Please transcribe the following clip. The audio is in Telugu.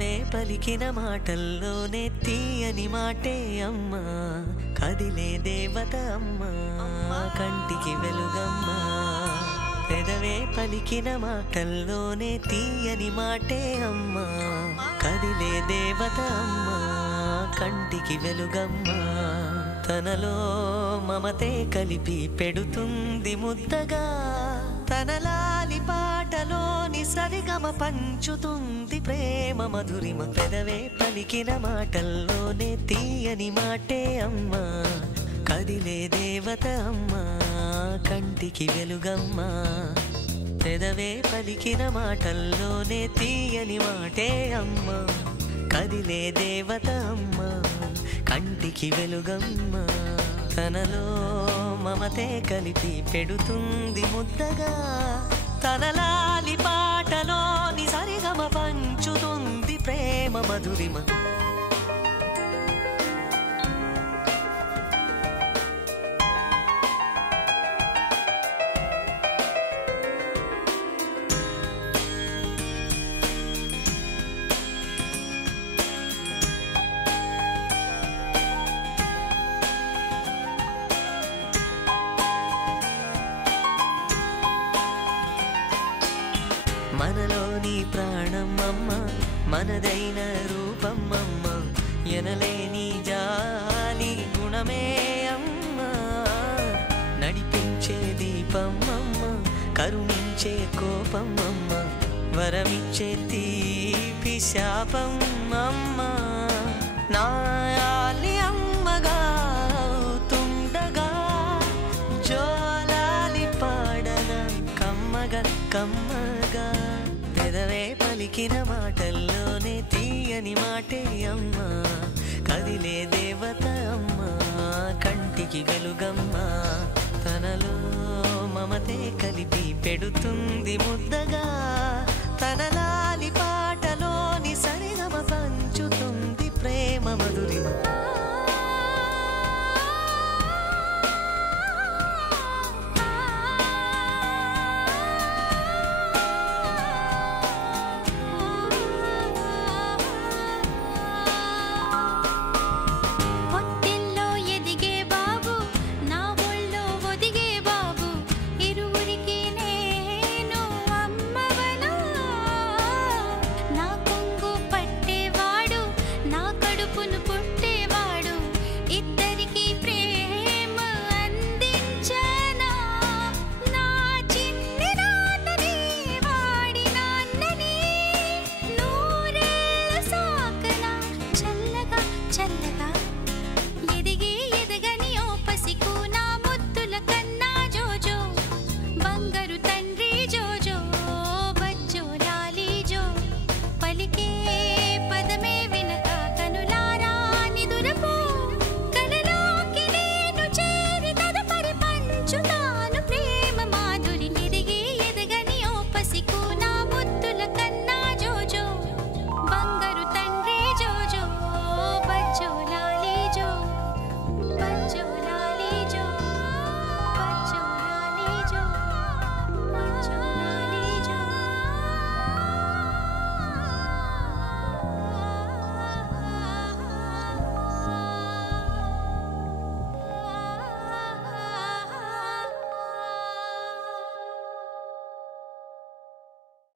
పెదవే పలికిన మాటల్లోనే తీయని మాటే అమ్మా కదిలే దేవత అమ్మా కంటికి వెలుగమ్మా పెదవే పలికిన మాటల్లోనే తీయని మాటే అమ్మా కదిలే దేవత అమ్మా కంటికి వెలుగమ్మా తనలో మమతే కలిపి పెడుతుంది ముద్దగా తన లాలి పాటలోని సరిగమ పంచుతుంది ప్రేమ మధురిమ పెదవే పలికిన మాటల్లోనే తీయని మాటే అమ్మా కదిలే దేవత అమ్మా కంటికి వెలుగమ్మా పెదవే పలికిన మాటల్లోనే తీయని మాటే అమ్మా కదిలే దేవత అమ్మా కంటికి వెలుగమ్మా తనలో మమతే కలిపి పెడుతుంది ముద్దగా తన లాలి పాటలోని సరిగమ పంచుతుంది ప్రేమ మధురిమ మనలోని ప్రాణం అమ్మ మనదైన రూపం అమ్మ ఎనలేని జాలి గుణమే అమ్మ నడిపించే దీపం అమ్మ కరుణించే కోపం అమ్మ వరమిచ్చే తీపి శాపం అమ్మ నాయాలి అమ్మగా అవుతుండగా జోలాలి పాడన కమ్మగా కమ్మగా పెదవే పలికిన మాటల్లోనే తీయని మాటే అమ్మా కదిలే దేవత అమ్మా కంటికి వెలుగమ్మా తనలో మమతే కలిపి పెడుతుంది ముద్దగా తన లాలి